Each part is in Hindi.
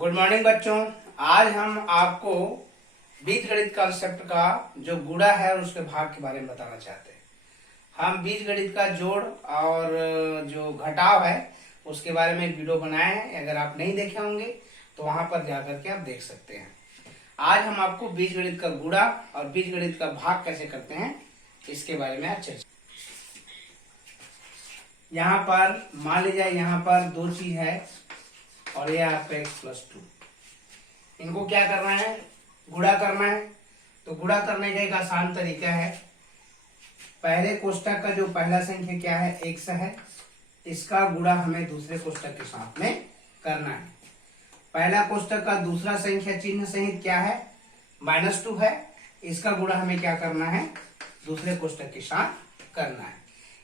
गुड मॉर्निंग बच्चों। आज हम आपको बीजगणित कॉन्सेप्ट का जो गुणा है और उसके भाग के बारे में बताना चाहते हैं। हम बीजगणित का जोड़ और जो घटाव है उसके बारे में एक वीडियो बनाए हैं। अगर आप नहीं देखे होंगे तो वहां पर जाकर के आप देख सकते हैं। आज हम आपको बीजगणित का गुणा और बीजगणित का भाग कैसे करते हैं इसके बारे में आज चर्चा। यहाँ पर मान लीजिए यहाँ पर दो चीज है और ये आपका x+2। इनको क्या करना है? गुणा करना है। तो गुणा करने का एक आसान तरीका है। पहले कोष्टक का जो पहला संख्या क्या है x है, इसका गुणा हमें दूसरे कोष्टक के साथ में करना है। पहला कोष्टक का दूसरा संख्या चिन्ह सहित क्या है -2 है, इसका गुणा हमें क्या करना है दूसरे कोष्टक के साथ करना है।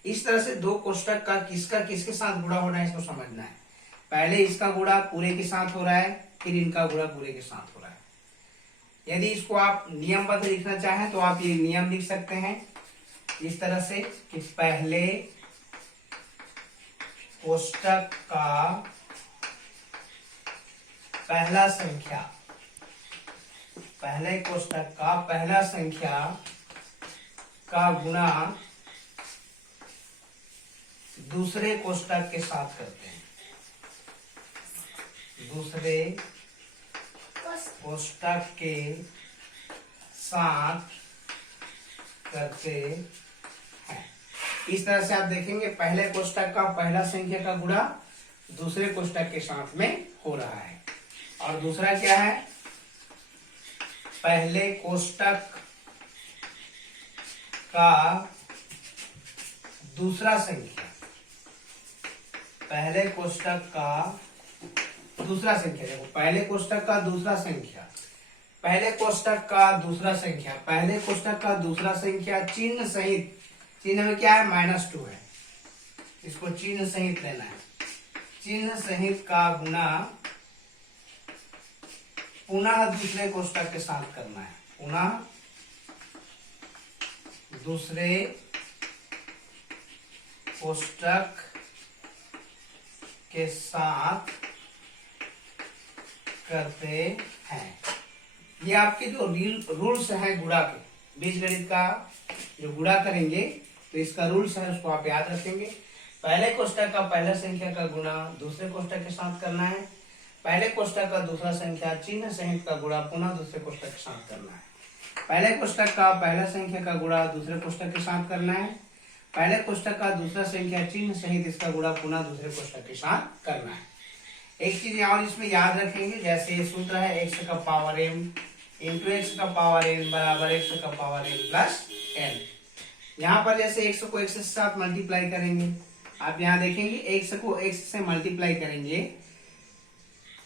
इस तरह से दो कोष्टक का किसका किसके साथ गुणा होना है इसको समझना है। पहले इसका गुणा पूरे के साथ हो रहा है, फिर इनका गुणा पूरे के साथ हो रहा है। यदि इसको आप नियमबद्ध लिखना चाहें तो आप ये नियम लिख सकते हैं इस तरह से कि पहले कोष्टक का पहला संख्या, पहले कोष्टक का पहला संख्या का गुणा दूसरे कोष्टक के साथ करते हैं। दूसरे कोष्टक के साथ करते हैं। इस तरह से आप देखेंगे पहले कोष्टक का पहला संख्या का गुणा दूसरे कोष्टक के साथ में हो रहा है। और दूसरा क्या है, पहले कोष्टक का दूसरा संख्या, पहले कोष्टक का दूसरा संख्या, देखो पहले कोष्टक का दूसरा संख्या, पहले कोष्टक का दूसरा संख्या, पहले कोष्टक का दूसरा संख्या चिन्ह सहित, चिन्ह में क्या है -2 है, इसको चिन्ह सहित लेना है। चिन्ह सहित का गुणा पुनः दूसरे कोष्टक के साथ करना है। पुनः दूसरे कोष्टक के साथ करते हैं। ये आपके जो रूल्स हैं गुणा के, बीजगणित का जो गुणा करेंगे तो इसका रूल्स है उसको आप याद रखेंगे। पहले कोष्टक का पहला संख्या का गुणा दूसरे कोष्टक के साथ करना है। पहले कोष्टक का दूसरा संख्या चिन्ह सहित का गुणा पुनः दूसरे कोष्टक के साथ करना है। पहले कोष्टक का पहला संख्या का गुणा दूसरे कोष्टक के साथ करना है। पहले कोष्टक का दूसरा संख्या चिन्ह सहित इसका गुणा पुनः दूसरे कोष्टक के साथ करना है। एक चीज और इसमें याद रखेंगे, जैसे सूत्र है x का पावर m इंटू x का पावर n बराबर x का पावर n प्लस n। यहाँ पर जैसे x को x के साथ मल्टीप्लाई करेंगे, आप यहाँ देखेंगे x को x से मल्टीप्लाई करेंगे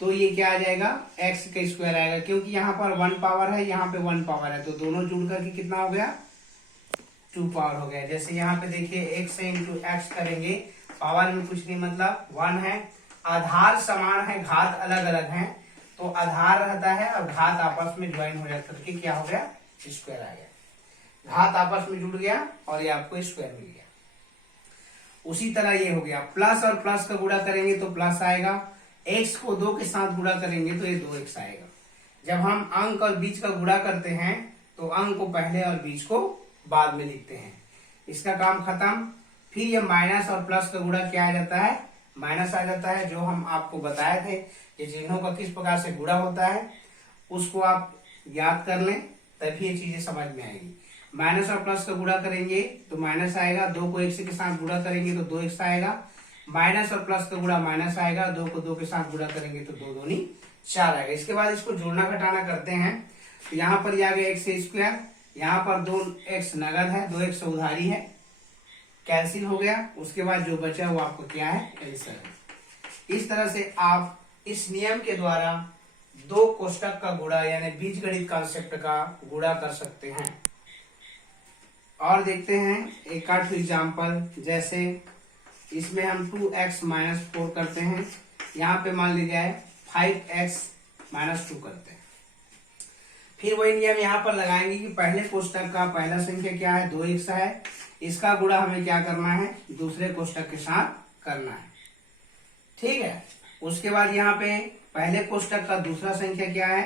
तो ये क्या आ जाएगा x का स्क्वायर आएगा, क्योंकि यहाँ पर 1 पावर है, यहाँ पे 1 पावर है, तो दोनों जुड़ करके कितना हो गया 2 पावर हो गया। जैसे यहाँ पे देखिए x इंटू x करेंगे, पावर में कुछ नहीं मतलब 1 है, आधार समान है घात अलग अलग है, तो आधार रहता है और घात आपस में ज्वाइन हो जाकर के क्या हो गया स्क्वायर आ गया। घात आपस में जुड़ गया और ये आपको स्क्वायर मिल गया। उसी तरह ये हो गया, प्लस और प्लस का गुणा करेंगे तो प्लस आएगा, x को 2 के साथ गुणा करेंगे तो ये 2x आएगा। जब हम अंक और बीज का गुणा करते हैं तो अंक को पहले और बीज को बाद में लिखते हैं। इसका काम खत्म। फिर ये माइनस और प्लस का गुणा क्या आ जाता है माइनस आ जाता है। जो हम आपको बताए थे कि चिन्हों का किस प्रकार से गुणा होता है उसको आप याद कर लें, तभी ये चीजें समझ में आएगी। माइनस और प्लस का गुणा करेंगे तो माइनस आएगा, 2 को 1 के साथ गुणा करेंगे तो 2x आएगा। माइनस और प्लस का गुणा माइनस आएगा, 2 को 2 के साथ गुणा करेंगे तो 2 दूनी 4 आएगा। इसके बाद इसको जोड़ना घटाना करते हैं तो यहाँ पर आ गया x², यहाँ पर 2x नगद है, 2x उधारी है, कैंसिल हो गया। उसके बाद जो बचा वो आपको क्या है आंसर है। इस तरह से आप इस नियम के द्वारा दो कोष्टक का गुणा यानी बीजगणित कॉन्सेप्ट का गुणा कर सकते हैं। और देखते हैं एक आठ एग्जाम्पल, जैसे इसमें हम 2x - 4 करते हैं, यहाँ पे मान लीजिए 5x - 2 करते हैं। फिर वही नियम यहाँ पर लगाएंगे कि पहले कोष्टक का पहला संख्या क्या है 2x है, इसका गुणा हमें क्या करना है दूसरे कोष्टक के साथ करना है। ठीक है। उसके बाद यहाँ पे पहले कोष्टक का दूसरा संख्या क्या है,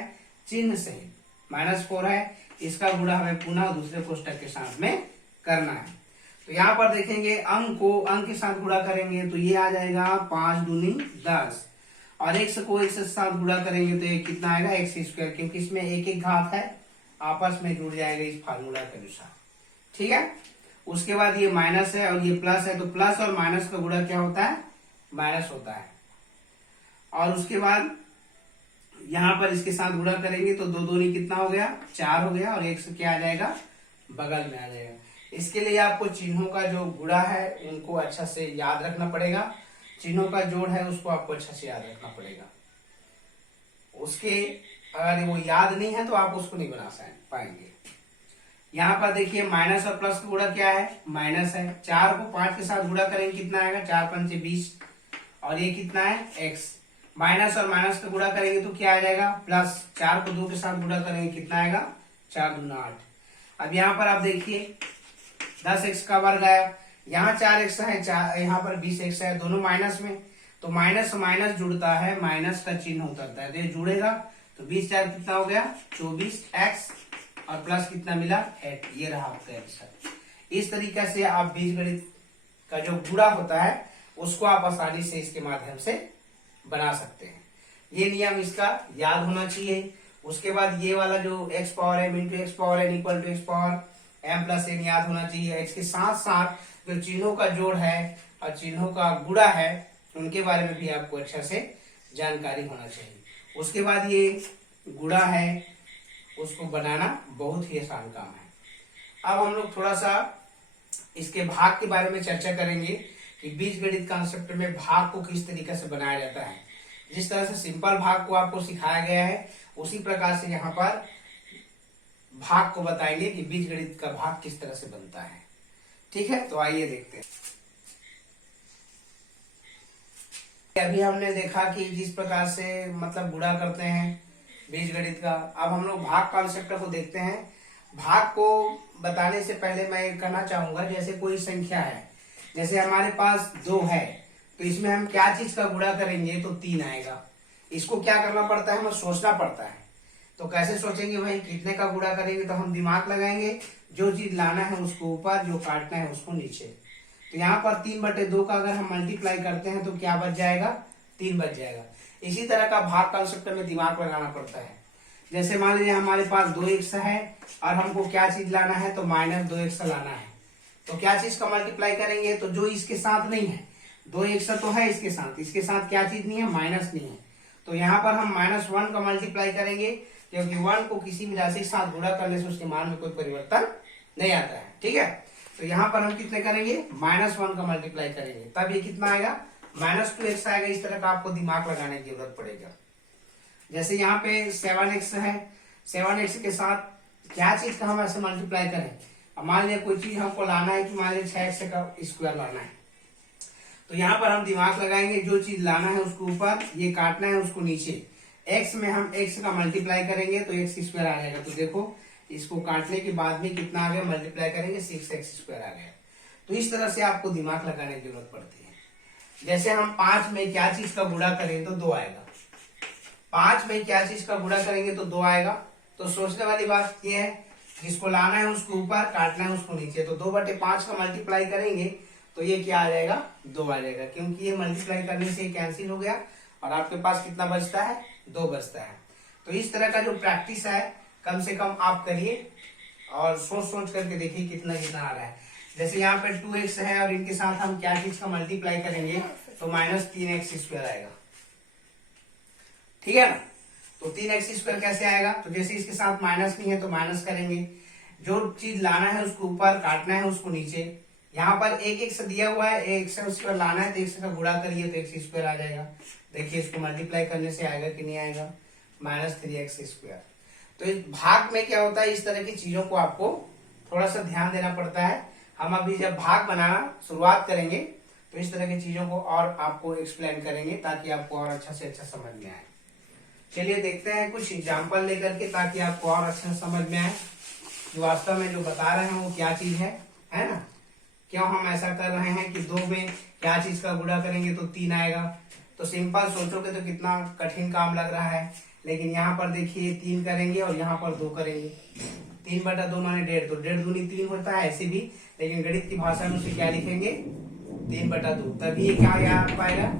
चिन्ह सहित -4 है, इसका गुणा हमें पुनः दूसरे कोष्टक के साथ में करना है। तो यहाँ पर देखेंगे अंक को अंक के साथ गुणा करेंगे तो ये आ जाएगा 5 दूनी 10, और x को x के साथ गुणा करेंगे तो ये कितना आएगा x², क्योंकि इसमें एक एक घात है, आपस में जुड़ जाएगा इस फार्मूला के अनुसार। ठीक है, उसके बाद ये माइनस है और ये प्लस है, तो प्लस और माइनस का गुणा क्या होता है, माइनस होता है। और उसके बाद यहाँ पर इसके साथ गुणा करेंगे तो 2 दूनी कितना हो गया, 4 हो गया, और x क्या आ जाएगा, बगल में आ जाएगा। इसके लिए आपको चिन्हों का जो गुणा है उनको अच्छा से याद रखना पड़ेगा, चिन्हों का जोड़ है उसको आपको अच्छा से याद रखना पड़ेगा। उसके अगर वो याद नहीं है तो आप उसको नहीं बना पाएंगे। यहाँ पर देखिए माइनस और प्लस का गुणा क्या है, माइनस है। 4 को 5 के साथ गुणा करेंगे कितना आएगा, 4 पंचे 20, और ये कितना है x। माइनस और माइनस का गुणा करेंगे तो क्या आ जाएगा, प्लस। 4 को 2 के साथ गुणा करेंगे कितना आएगा, 4 दूना 8। अब यहाँ पर आप देखिए 10x का वर्ग आया, यहाँ 4x है, यहाँ पर 20x है, दोनों माइनस में, तो माइनस माइनस जुड़ता है, माइनस का चिन्ह उतरता है, तो ये जुड़ेगा, तो 20 4 कितना हो गया 24x, और प्लस कितना मिला 8, ये रहा आपका आंसर। इस तरीके से आप बीजगणित का जो गुणा होता है उसको आप आसानी से इसके माध्यम से बना सकते हैं। ये नियम इसका याद होना चाहिए। उसके बाद ये वाला जो x power m into x power n equal to x power m plus n याद होना चाहिए। इसके साथ साथ जो चिन्हों का जोड़ है और चिन्हों का गुणा है उनके बारे में भी आपको अच्छा से जानकारी होना चाहिए। उसके बाद ये गुणा है उसको बनाना बहुत ही आसान काम है। अब हम लोग थोड़ा सा इसके भाग के बारे में चर्चा करेंगे कि बीजगणित कॉन्सेप्ट में भाग को किस तरीके से बनाया जाता है। जिस तरह से सिंपल भाग को आपको सिखाया गया है उसी प्रकार से यहाँ पर भाग को बताएंगे कि बीजगणित का भाग किस तरह से बनता है। ठीक है, तो आइए देखते हैं। अभी हमने देखा कि जिस प्रकार से मतलब गुणा करते हैं बीजगणित का, अब हम लोग भाग कॉन्सेप्ट को देखते हैं। भाग को बताने से पहले मैं कहना चाहूंगा, जैसे कोई संख्या है, जैसे हमारे पास 2 है, तो इसमें हम क्या चीज का गुणा करेंगे तो 3 आएगा। इसको क्या करना पड़ता है, हमें सोचना पड़ता है। तो कैसे सोचेंगे भाई, कितने का गुणा करेंगे, तो हम दिमाग लगाएंगे, जो चीज लाना है उसको ऊपर, जो काटना है उसको नीचे। तो यहाँ पर 3/2 का अगर हम मल्टीप्लाई करते हैं तो क्या बच जाएगा, 3 बच जाएगा। इसी तरह का भाग कॉन्सेप्ट में दिमाग लगाना पड़ता है। जैसे मान लीजिए हमारे पास 2x है और हमको क्या चीज लाना है तो -2x लाना है, तो क्या चीज का मल्टीप्लाई करेंगे, तो जो इसके साथ नहीं है, 2x तो है इसके साथ क्या चीज नहीं है, माइनस नहीं है, तो यहाँ पर हम -1 का मल्टीप्लाई करेंगे, क्योंकि 1 को किसी भी राशि के साथ गुणा करने से उसके मान में कोई परिवर्तन नहीं आता है। ठीक है, तो यहाँ पर हम कितने करेंगे, -1 का मल्टीप्लाई करेंगे, तब ये कितना आएगा, -2x आएगा। इस तरह का आपको दिमाग लगाने की जरूरत पड़ेगा। जैसे यहाँ पे 7x है, 7x के साथ क्या चीज का हम ऐसे मल्टीप्लाई करें, अब मान लीजिए कोई चीज हमको लाना है कि मान लीजिए 6x का स्क्वायर लाना है, तो यहाँ पर हम दिमाग लगाएंगे, जो चीज लाना है उसको ऊपर, ये काटना है उसको नीचे। x में हम x का मल्टीप्लाई करेंगे तो x² आ जाएगा। तो देखो इसको काटने के बाद में कितना आ गया, मल्टीप्लाई करेंगे 6x² आ गया। तो इस तरह से आपको दिमाग लगाने की जरूरत पड़ती है। जैसे हम 5 में क्या चीज का गुणा करेंगे तो 2 आएगा, 5 में क्या चीज का गुणा करेंगे तो 2 आएगा। तो सोचने वाली बात यह है, जिसको लाना है उसको ऊपर, काटना है उसको नीचे, तो 2/5 का मल्टीप्लाई करेंगे तो ये क्या आ जाएगा, 2 आ जाएगा, क्योंकि ये मल्टीप्लाई करने से कैंसिल हो गया और आपके पास कितना बचता है, 2 बचता है। तो इस तरह का जो प्रैक्टिस है कम से कम आप करिए और सोच सोच करके देखिए कितना कितना आ रहा है। जैसे यहाँ पे 2x है और इनके साथ हम क्या चीज का मल्टीप्लाई करेंगे तो -3x² आएगा। ठीक है ना, तो 3x² कैसे आएगा, तो जैसे इसके साथ माइनस नहीं है तो माइनस करेंगे, जो चीज लाना है उसको ऊपर, काटना है उसको नीचे। यहाँ पर एक x दिया हुआ है, एक x² लाना है तो x का गुणा करिए तो x² आ जाएगा। देखिए इसको मल्टीप्लाई करने से आएगा कि नहीं आएगा, -3x²। तो इस भाग में क्या होता है, इस तरह की चीजों को आपको थोड़ा सा ध्यान देना पड़ता है। हम अभी जब भाग बनाना शुरुआत करेंगे तो इस तरह की चीजों को और आपको एक्सप्लेन करेंगे ताकि आपको और अच्छा से अच्छा समझ में आए। चलिए देखते हैं कुछ एग्जाम्पल लेकर के, ताकि आपको और अच्छा समझ में आए कि वास्तव में जो बता रहे हैं वो क्या चीज है ना। क्यों हम ऐसा कर रहे हैं कि 2 में क्या चीज का गुणा करेंगे तो 3 आएगा, तो सिंपल सोचोगे तो कितना कठिन काम लग रहा है, लेकिन यहाँ पर देखिए 3 करेंगे और यहाँ पर 2 करेंगे। 3/2 माने 1.5, तो 1.5 दूनी 3 होता है ऐसे भी, लेकिन गणित की भाषा में उसे क्या लिखेंगे 3/2, तभी ये क्या यहाँ आ पाएगा,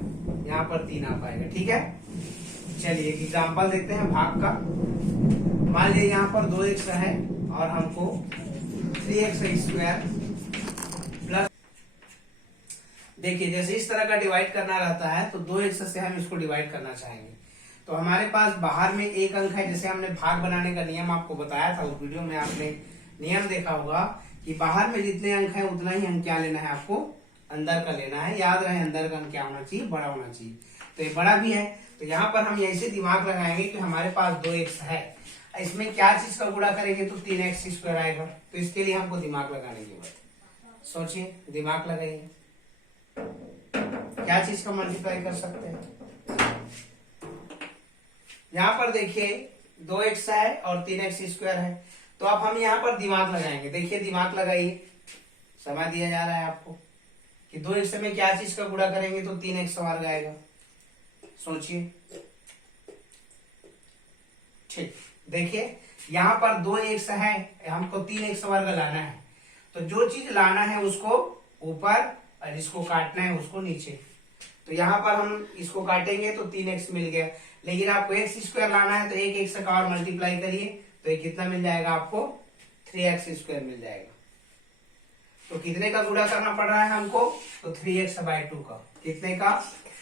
यहाँ पर 3 आ पाएगा। ठीक है, चलिए एक एग्जाम्पल देखते हैं भाग का। मान लीजिए यहाँ पर 2x है और हमको 3x² प्लस, देखिए जैसे इस तरह का डिवाइड करना रहता है तो 2x से हम इसको डिवाइड करना चाहेंगे। तो हमारे पास बाहर में एक अंक है, जैसे हमने भाग बनाने का नियम आपको बताया था उस वीडियो में, आपने नियम देखा होगा कि बाहर में जितने अंक है उतना ही हम क्या लेना है, आपको अंदर का लेना है। याद रहे अंदर का अंक क्या होना चाहिए, बड़ा होना चाहिए। तो ये बड़ा भी है, तो यहाँ पर हम ऐसे दिमाग लगाएंगे कि हमारे पास 2x है, इसमें क्या चीज का गुणा करेंगे तो 3x² आएगा। तो इसके लिए हमको दिमाग लगाने की जरूरत है। सोचिए, दिमाग लगाइए, क्या चीज का मल्टीप्लाई कर सकते हैं। यहाँ पर देखिए 2x है और 3x² है, तो अब हम यहाँ पर दिमाग लगाएंगे। देखिए दिमाग लगाइए, समय दिया जा रहा है आपको कि 2x में क्या चीज का गुणा करेंगे तो 3x वर्ग आएगा। सोचिए, ठीक, देखिए यहाँ पर 2x है, हमको 3x वर्ग लाना है, तो जो चीज लाना है उसको ऊपर और इसको काटना है उसको नीचे। तो यहाँ पर हम इसको काटेंगे तो 3x मिल गया, लेकिन आपको x² लाना है तो एक x का और मल्टीप्लाई करिए तो ये कितना मिल जाएगा आपको, 3x² मिल जाएगा। तो कितने का गुणा करना पड़ रहा है हमको, तो 3x/2 का। कितने का,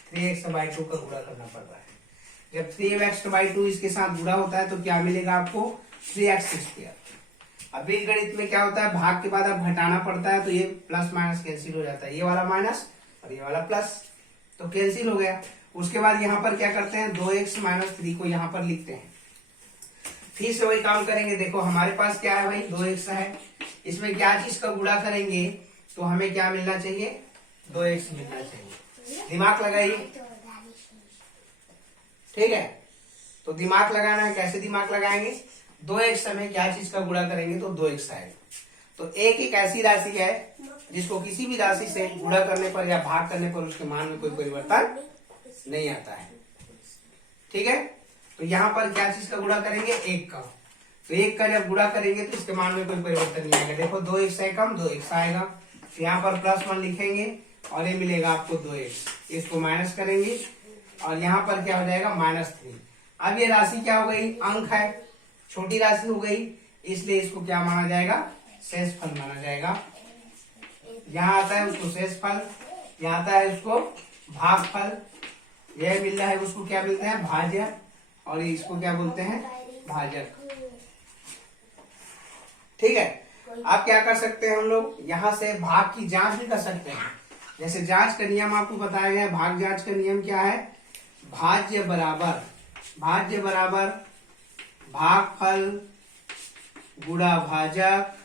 3x/2 का गुणा करना पड़ रहा है। जब 3x/2 इसके साथ गुणा होता है तो क्या मिलेगा आपको, 3x²। अब बीज गणित में क्या होता है, भाग के बाद अब घटाना पड़ता है, तो ये प्लस माइनस कैंसिल हो जाता है, ये वाला माइनस और ये वाला प्लस, तो कैंसिल हो गया। उसके बाद यहाँ पर क्या करते हैं, 2x - 3 को यहाँ पर लिखते हैं। फिर से वही काम करेंगे। देखो हमारे पास क्या है भाई, 2x है, इसमें क्या चीज का गुणा करेंगे तो हमें क्या मिलना चाहिए, 2x मिलना चाहिए। दिमाग लगाइए, ठीक है। तो दिमाग लगाना है, कैसे दिमाग लगाएंगे, 2x में क्या चीज का गुणा करेंगे तो 2x आएगा। तो एक ऐसी राशि है जिसको किसी भी राशि से गुणा करने पर या भाग करने पर उसके मान में कोई परिवर्तन नहीं आता है। ठीक है, तो यहाँ पर क्या चीज का गुणा करेंगे, 1 का। तो 1 का जब गुणा करेंगे तो इसके मान में कोई परिवर्तन नहीं आएगा। देखो 2x है कम, 2x आएगा, तो यहाँ पर +1 लिखेंगे और ये मिलेगा आपको 2x। इसको माइनस करेंगे और यहाँ पर क्या हो जाएगा, -3। अब ये राशि क्या हो गई, अंक है, छोटी राशि हो गई, इसलिए इसको क्या माना जाएगा, शेषफल माना जाएगा। यहाँ आता है उसको शेषफल, यहाँ आता है उसको भागफल, यह मिल रहा है उसको क्या मिलते हैं, भाज्य, और इसको क्या बोलते हैं, भाजक। ठीक है, अब क्या कर सकते हैं हम लोग, यहाँ से भाग की जांच भी कर सकते हैं। जैसे जांच का नियम आपको बताया गया है, भाग जांच का नियम क्या है, भाज्य बराबर भागफल गुणा भाजक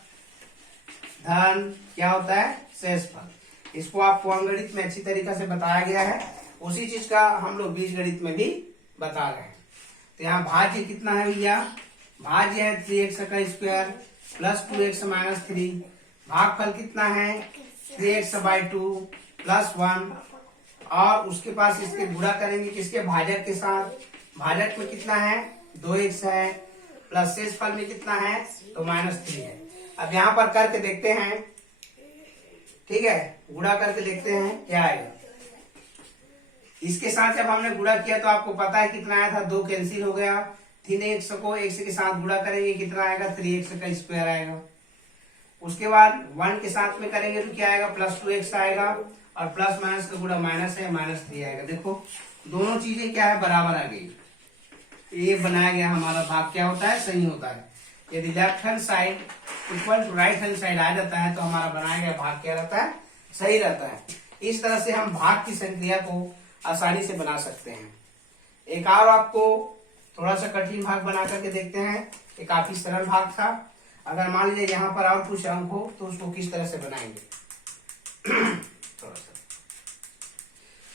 धन क्या होता है, शेषफल। इसको आपको अंकगणित में अच्छी तरीके से बताया गया है, उसी चीज का हम लोग बीज गणित में भी बता रहे हैं। तो यहाँ भाज्य कितना है भैया, भाज्य है 3x² प्लस 2x - 3। भागफल कितना है, 3x/2 प्लस 1, और उसके पास इसके गुणा करेंगे किसके, भाजक के साथ। भाजक में कितना है, 2x है, प्लस शेषफल में कितना है, तो -3 है। अब यहाँ पर करके देखते हैं, ठीक है, गुणा करके देखते हैं क्या आएगा। इसके साथ जब हमने गुणा किया तो आपको पता है कितना आया था, 2 कैंसिल हो गया, 3x को x के साथ गुणा करेंगे कितना आएगा, 3x² आएगा। उसके बाद 1 के साथ में करेंगे तो क्या आएगा, +2x आएगा, और प्लस माइनस का गुणा माइनस है, -3 आएगा। देखो दोनों चीजें क्या है, बराबर आ गई। ये बनाया गया हमारा भाग क्या होता है, सही होता है। यदि left hand side equal to right hand side आ जाता है तो हमारा बनाया गया भाग क्या रहता है, सही रहता है। इस तरह से हम भाग की संक्रिया को आसानी से बना सकते हैं। एक और आपको थोड़ा सा कठिन भाग बना करके देखते हैं, ये काफी सरल भाग था। अगर मान लीजिए यहाँ पर और कुछ अंक हो तो उसको किस तरह से बनाएंगे थोड़ा सा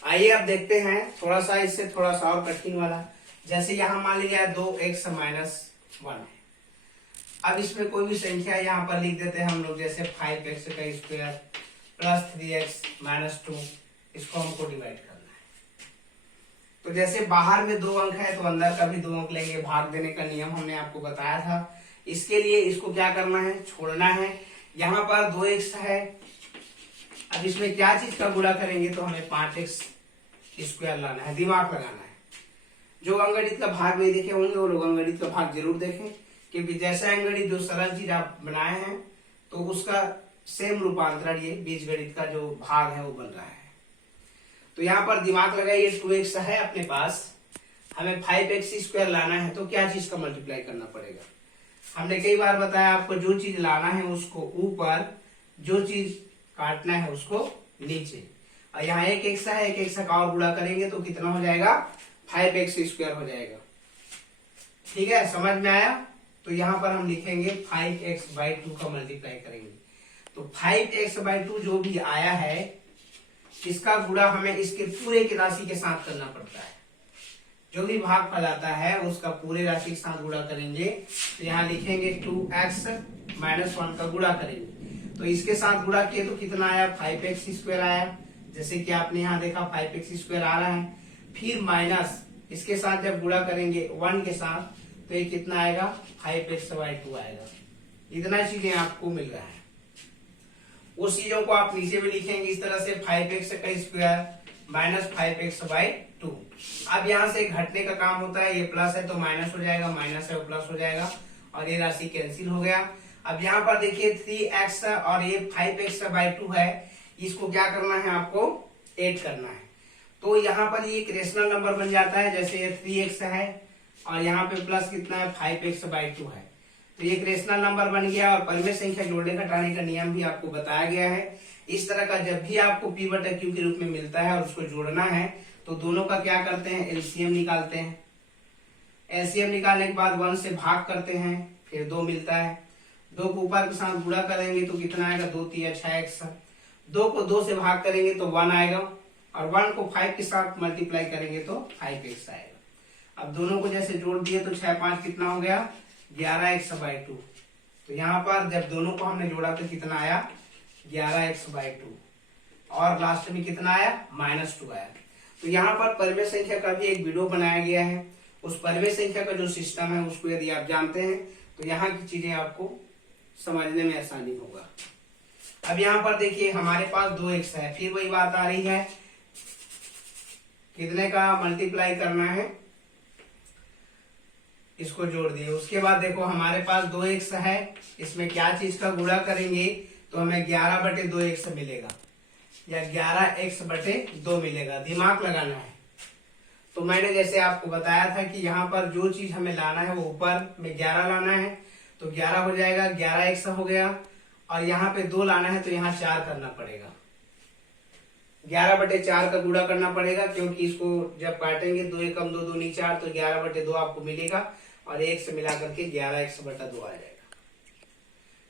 आइए अब देखते हैं, थोड़ा सा इससे थोड़ा सा और कठिन वाला। जैसे यहाँ मान लीजिए 2x - 1 है। अब इसमें कोई भी संख्या यहाँ पर लिख देते हैं हम लोग, जैसे 5x² प्लस 3x - 2, इसको हमको डिवाइड करना है। तो जैसे बाहर में 2 अंक है तो अंदर का भी 2 अंक लेंगे, भाग देने का नियम हमने आपको बताया था। इसके लिए इसको क्या करना है, छोड़ना है। यहाँ पर 2x है, अब इसमें क्या चीज का गुणा करेंगे तो हमें 5x स्क्वायर लाना है, दिमाग लगाना है। जो अंगणित का भाग नहीं देखे होंगे वो लोग अंगणित का भाग जरूर देखें, क्योंकि जैसा अंगणित जो सरल चीज आप बनाए हैं तो उसका सेम रूपांतरण ये बीजगणित का जो भाग है वो बन रहा है। तो यहाँ पर दिमाग लगाइए, 2x है अपने पास, हमें 5x स्क्वायर लाना है तो क्या चीज का मल्टीप्लाई करना पड़ेगा। हमने कई बार बताया आपको, जो चीज लाना है उसको ऊपर, जो चीज काटना है उसको नीचे। और यहाँ एक x है, एक x का और गुणा करेंगे तो कितना हो जाएगा, 5x स्क्वायर हो जाएगा। ठीक है, समझ में आया। तो यहाँ पर हम लिखेंगे 5x/2 का मल्टीप्लाई करेंगे तो 5x/2 जो भी आया है इसका गुणा हमें इसके पूरे की राशि के साथ करना पड़ता है। जो भी भागफल आता है उसका पूरे राशि के साथ गुणा करेंगे। तो यहाँ लिखेंगे 2x-1 का गुणा करेंगे तो इसके साथ गुणा किए तो कितना आया, 5x स्क्वायर आया। जैसे कि आपने यहाँ देखा 5x स्क्वायर आ रहा है, फिर माइनस इसके साथ जब गुणा करेंगे 1 के साथ तो ये कितना आएगा, 5x/2 आएगा। इतना चीजें आपको मिल रहा है। उस चीजों को आप नीचे में लिखेंगे इस तरह से, 5x का स्क्वायर माइनस 5x/2। अब यहाँ से घटने का काम होता है, ये प्लस है तो माइनस हो जाएगा, माइनस है वो प्लस हो जाएगा और ये राशि कैंसिल हो गया। अब यहाँ पर देखिए 3x और ये 5x/2 है, इसको क्या करना है, आपको ऐड करना है। तो यहाँ पर ये एक रेशनल नंबर बन जाता है। जैसे ये 3x है और यहाँ पे प्लस कितना है, 5x/2 है, तो ये एक रेशनल नंबर बन गया। और परिमेय संख्या जोड़ने घटाने का नियम भी आपको बताया गया है। इस तरह का जब भी आपको p/q के रूप में मिलता है और उसको जोड़ना है तो दोनों का क्या करते हैं, एलसीएम निकालते हैं। एलसीएम निकालने के बाद 1 से भाग करते हैं, फिर 2 मिलता है। 2 को ऊपर के साथ गुणा करेंगे तो कितना आएगा, 2 × 6x। 2 को 2 से भाग करेंगे तो 1 आएगा और 1 को 5 के साथ मल्टीप्लाई करेंगे तो 5x आएगा। अब दोनों को जैसे जोड़ दिए तो 6×5 कितना हो गया, 11x/2। तो यहाँ पर जब दोनों को हमने जोड़ा तो कितना आया, 11x/2 और लास्ट में कितना आया, -2 आया। तो यहाँ पर परिमेय संख्या का भी एक वीडियो बनाया गया है। उस परिमेय संख्या का जो सिस्टम है उसको यदि आप जानते हैं तो यहाँ की चीजें आपको समझने में आसानी होगा। अब यहाँ पर देखिए हमारे पास 2x है, फिर वही बात आ रही है, कितने का मल्टीप्लाई करना है, इसको जोड़ दिए। उसके बाद देखो हमारे पास 2x है, इसमें क्या चीज का गुणा करेंगे तो हमें 11/2x मिलेगा या 11x/2 मिलेगा। दिमाग लगाना है। तो मैंने जैसे आपको बताया था कि यहाँ पर जो चीज हमें लाना है वो ऊपर में 11 लाना है तो 11 हो जाएगा, 11x हो गया। और यहाँ पे 2 लाना है तो यहाँ 4 करना पड़ेगा, 11/4 का गुणा करना पड़ेगा, क्योंकि इसको जब काटेंगे 2 × 2 = 2 × 4 तो 11/2 आपको मिलेगा और 1 से मिला करके 11x/2 आ जाएगा।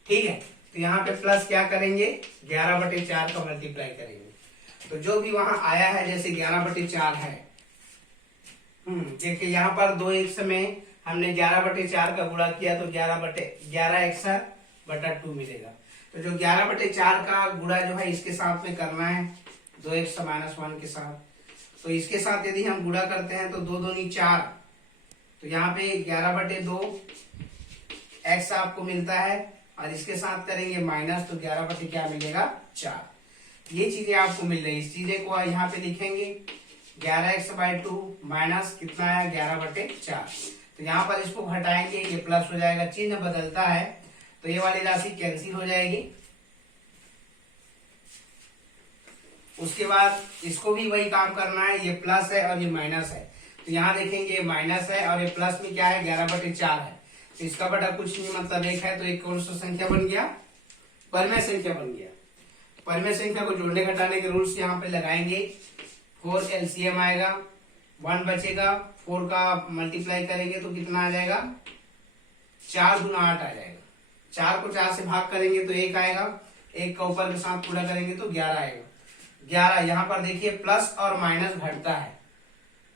ठीक है, तो यहाँ पे प्लस क्या करेंगे, 11/4 का मल्टीप्लाई करेंगे तो जो भी वहां आया है, जैसे 11/4 है, देखिए यहाँ पर 2x में हमने 11/4 का गुणा किया तो 11x/2 मिलेगा। तो जो 11/4 का गुणा जो है इसके साथ में करना है, 2x - 1 के साथ। तो इसके साथ यदि हम गुणा करते हैं तो 2 × 2 = 4, तो यहाँ पे 11/2 x आपको मिलता है और इसके साथ करेंगे माइनस तो 11/ क्या मिलेगा, 4। ये चीजें आपको मिल रही है। इस चीजें को यहाँ पे लिखेंगे 11x/2 माइनस कितना है, 11/4। तो यहाँ पर इसको घटाएंगे, ये प्लस हो जाएगा, चिन्ह बदलता है तो ये वाली राशि कैंसिल हो जाएगी। उसके बाद इसको भी वही काम करना है, ये प्लस है और ये माइनस है। तो यहाँ देखेंगे ये माइनस है और ये प्लस में क्या है, 11/4 है। तो इसका बटा कुछ नहीं, मतलब 1 है तो एक कौन सा संख्या बन गया, परिमेय संख्या बन गया। परिमेय संख्या को जोड़ने घटाने के रूल्स यहाँ पे लगाएंगे। 4 एलसीएम आएगा, 1 बचेगा, 4 का मल्टीप्लाई करेंगे तो कितना आ जाएगा, 4 × 8 आ जाएगा। 4 को 4 से भाग करेंगे तो 1 आएगा, 1 का ऊपर के साथ पूरा करेंगे तो 11 आएगा। 11 यहाँ पर देखिए प्लस और माइनस घटता है,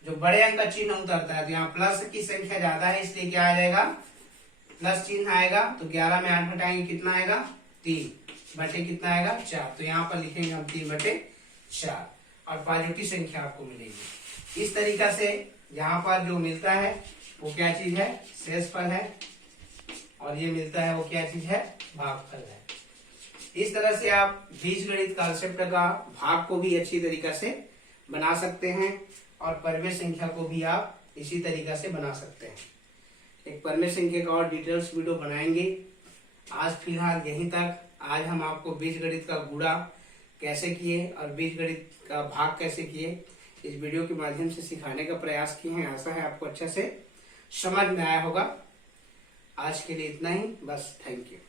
जो बड़े अंक का चिन्ह उतरता है। तो यहाँ प्लस की संख्या ज्यादा है इसलिए क्या आ जाएगा, प्लस चिन्ह आएगा। तो 11 में 8 घटाएंगे कितना आएगा, 3 बटे कितना आएगा, 4। तो यहाँ पर लिखेंगे हम 3/4 और पॉजिटिव संख्या आपको मिलेगी। इस तरीका से यहाँ पर जो मिलता है वो क्या चीज है, शेषफल है, और ये मिलता है वो क्या चीज है, भागफल है। इस तरह से आप बीजगणित कांसेप्ट का भाग को भी अच्छी तरीका से बना सकते हैं और परिमेय संख्या को भी आप इसी तरीका से बना सकते हैं। एक परिमेय संख्या का और डिटेल्स वीडियो बनाएंगे। आज फिलहाल यहीं तक। आज हम आपको बीजगणित का गुणा कैसे किए और बीजगणित का भाग कैसे किए इस वीडियो के माध्यम से सिखाने का प्रयास किए हैं। आशा है आपको अच्छे से समझ में आया होगा। आज के लिए इतना ही बस। Thank you.